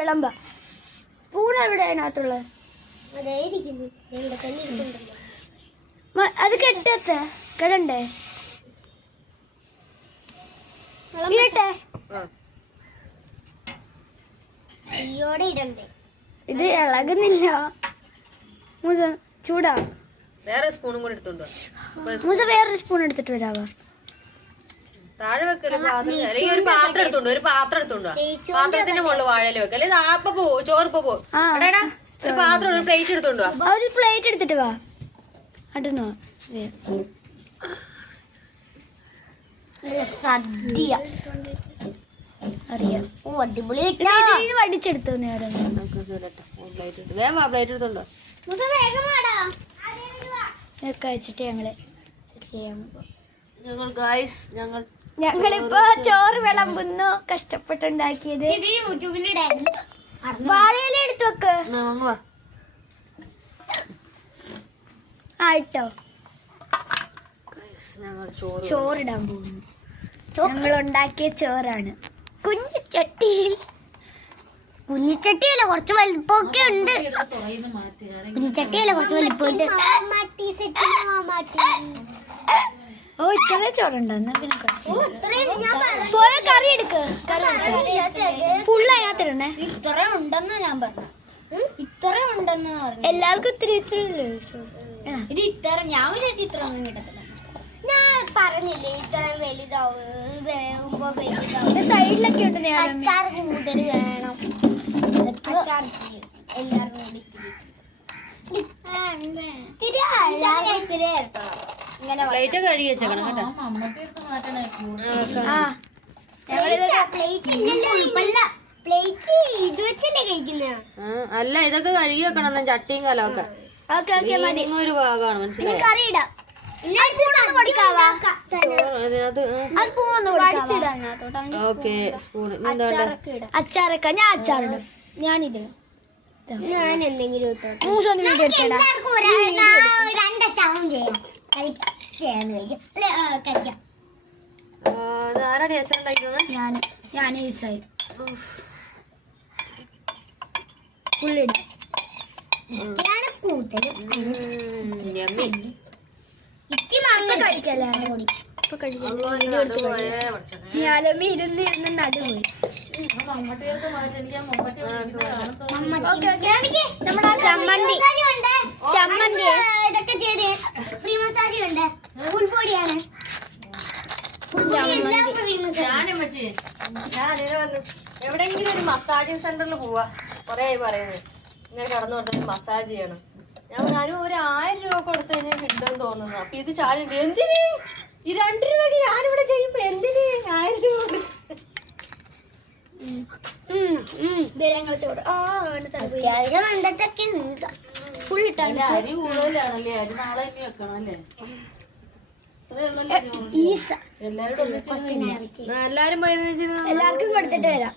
വിളമ്പ. Spoon എവിടെ അതിനകത്തുള്ളത്? അത് കെട്ടത്തെ കിടണ്ടേ? ഇത് ഇളകുന്നില്ല. മൂസ ചൂടാ. വേറെ സ്പൂണും കൂടെ എടുത്തോണ്ട് മൂസ വേറൊരു സ്പൂൺ എടുത്തിട്ട് വരാവോ? താഴെ വെക്കല് ഒരു പാത്രം എടുത്തോണ്ട് പാത്രത്തിന്റെ മുകളിൽ വാഴയില വെക്കല്ലേ. ചോറ് പോവോ? ഒരു പാത്രം ഒരു പ്ലേറ്റ് എടുത്തോണ്ട് വാ. ഒരു പ്ലേറ്റ് എടുത്തിട്ട് വാ. അടുന്നോ സദ്യ അറിയാം. വടിച്ചെടുത്തു പ്ലേറ്റ് എടുത്തോണ്ടോ വെച്ചിട്ട് ഞങ്ങളിപ്പോ ചോറ് വിളമ്പുന്നു. കഷ്ടപ്പെട്ടുണ്ടാക്കിയത്. വാഴയില എടുത്തു വെക്ക്. ആയിട്ടോ ചോറിടാൻ പോകുന്നു. ഞങ്ങൾ ഉണ്ടാക്കിയ ചോറാണ്. കുഞ്ഞിച്ചട്ടിയല്ല, കുറച്ച് വലിപ്പമൊക്കെ ഉണ്ട്. കുഞ്ഞിച്ചട്ടിയല്ല, കുറച്ച് വലിപ്പമുണ്ട്. ഓ ഇത്ര ചോറുണ്ടെന്ന് പിന്നെ പോയ കറി എടുക്ക്. ഫുള്ള് അതിനകത്തിടണേ. ഇത്ര ഉണ്ടെന്ന് ഞാൻ പറഞ്ഞു. ഇത്ര ഉണ്ടെന്ന് പറഞ്ഞു. എല്ലാവർക്കും ഇത്തിരി ഇത്തിരി ഇത് ഇത്ര ഞാൻ വിചാരിച്ചു ഇത്ര ഒന്നും കിട്ടത്തില്ല. ഞാൻ പറഞ്ഞില്ലേ ഇത്ര വലുതാവും. സൈഡിലൊക്കെ ഉണ്ട്. അച്ചാർ കൂടുതൽ വേണം. എല്ലാവർക്കും കൂടി പ്ലേറ്റ് കഴുകി വെച്ചേക്കണം കേട്ടോ. അല്ല ഇതൊക്കെ കഴുകി വെക്കണം. ചട്ടിയും കലമൊക്കെ ഒരു ഭാഗമാണ്. മനസ്സിലായി. ഓക്കെ സ്പൂൺ അച്ചാറൊക്കെ ഞാൻ അച്ചാറുണ്ട്. ഞാനിത് ഞാൻ എന്തെങ്കിലും ആരാടി അച്ഛനുണ്ടാക്കുന്നത്? ഞാൻ ഈസായി ഫുള്ളിടും. ഞാനമ്മ ഇരുന്ന് നടുപോയി. ചമ്മന്തി ചമ്മന്തി ഇതൊക്കെ ചെയ്ത് ഫ്രീ മസാജ് ഉണ്ട്. ഫുൾപൊടിയാണ്. എവിടെയെങ്കിലും ഒരു മസാജിങ് സെന്ററിൽ പോവാ. കൊറേ പറയുന്നത് ഇങ്ങനെ കടന്നു കൊടുത്തിട്ട് മസാജ് ചെയ്യണം. ഞാൻ ഞാനും ഒരു 1000 രൂപ കൊടുത്തു കഴിഞ്ഞാൽ കിട്ടുമെന്ന് തോന്നുന്നു. അപ്പൊ ഇത് ചാലുണ്ട്. എന്തിന് ഈ 2 രൂപയ്ക്ക് ഞാനിവിടെ ചെയ്യുമ്പോ എന്തിന് 1000 രൂപ ഫുൾ ഇട്ടാണ്. എല്ലാരും പോയി എല്ലാവർക്കും കൊടുത്തിട്ട് വരാം.